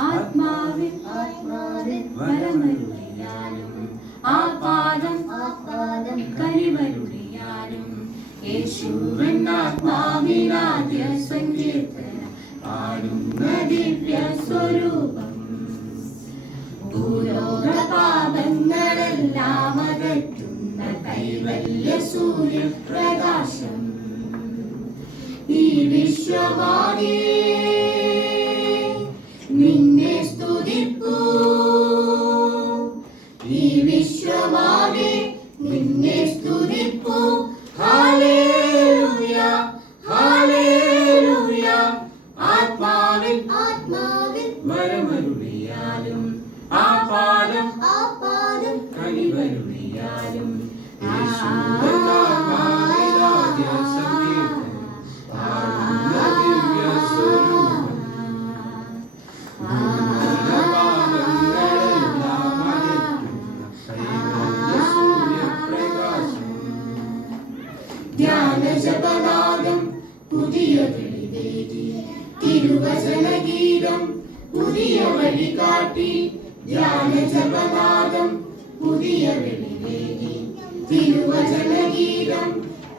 ആത്മാവിൻ വരമരുളിയാലും ആപാദം കരിമരുളിയാലും യേശുവൻ ആത്മാവിനാദ്യ സങ്കീർത്തന പാടുന്ന ദിവ്യ സ്വരൂപം ഭൂലോക പാപങ്ങളെല്ലാം അകറ്റുന്ന കൈവല്യ സൂര്യപ്രകാശം ഈ വിശ്വമാകെ നിന്നെ സ്തുതിപ്പൂ ഈ വിശ്വമാകെ നിന്നെ സ്തുതിപ്പൂ ഹല്ലേലൂയ ഹല്ലേലൂയ ആത്മാവിൻ വരമരുളിയാലും ആപാദം കനിവരുളിയാലും ധ്യാനജപനാദം പുതിയ വെളിവേദി തിരുവചനഗീതം പുതിയ വഴി കാട്ടി ധ്യാനജപനാദം പുതിയ വെളിവേദി തിരുവചനഗീതം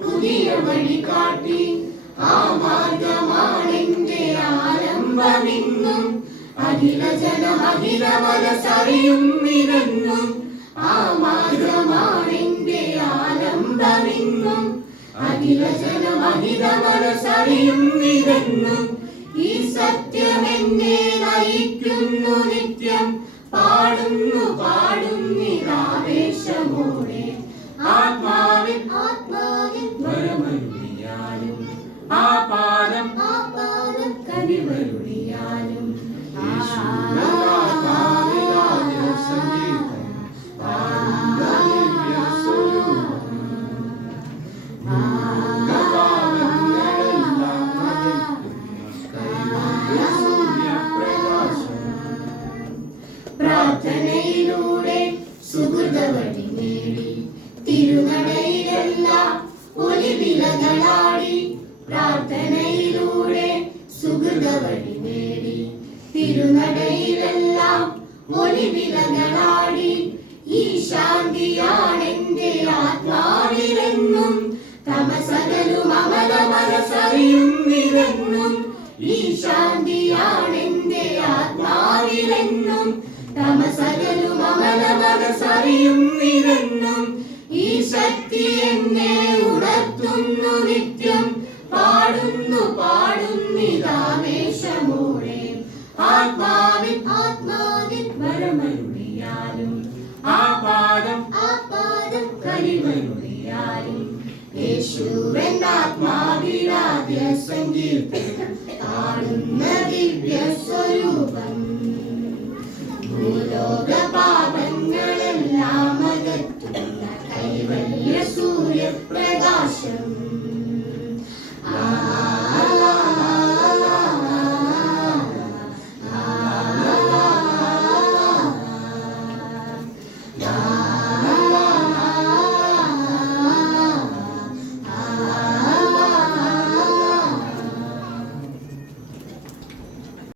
പുതിയ വഴി കാട്ടി ആ മാർഗമാണെന്റെ ആരംഭമിന്നും അഖില ജനം അഖില മനസ്സറിയും നിരന്നും ആ മാർഗമാണെന്റെ ആരംഭമിന്നും അഖില ജനം അഖില മനസ്സറിയും നിരന്നും ഈ സത്യം എന്നെ നയിക്കുന്നു നിത്യം പാടുന്നു പാടുന്നിതാവേശമോടെ ആത്മാവിൻ വരമരുളിയാലും ആപാദം കനിവരുളിയാലും പ്രാർത്ഥനയിലൂടെ സുഹൃതവഴി നേടി തിരുനടയിലെല്ലാം ഒലിവിലകളാടി പ്രാർത്ഥനയിലൂടെ സുഹൃതവഴി നേടി തിരുനടയിലെല്ലാം ഒലിവിലകളാടി ഈ ശാന്തിയാണെന്റെ ആത്മാവിലെന്നും തമസകലും അമല മനസ്സറിയും നിരന്നും ഈ ശാന്തിയാണെന്റെ ആത്മാവിലെന്നും തമസകലും അമല മനസ്സറിയും നിരന്നും ഈ ശക്തി എന്നെ ഉണർത്തുന്നു നിത്യം പാടുന്നു പാടുന്നിതാവേശമോടെ ആത്മാവിൻ വരമരുളിയാലും ആപാദം കനിവരുളിയാലും യേശുവൻ ആത്മാവിനാദ്യ സങ്കീർത്തനം പാടുന്ന ദിവ്യ സ്വരൂപം ഭൂലോക പാപങ്ങളെല്ലാം അകറ്റുന്ന കൈവല്യ സൂര്യപ്രകാശം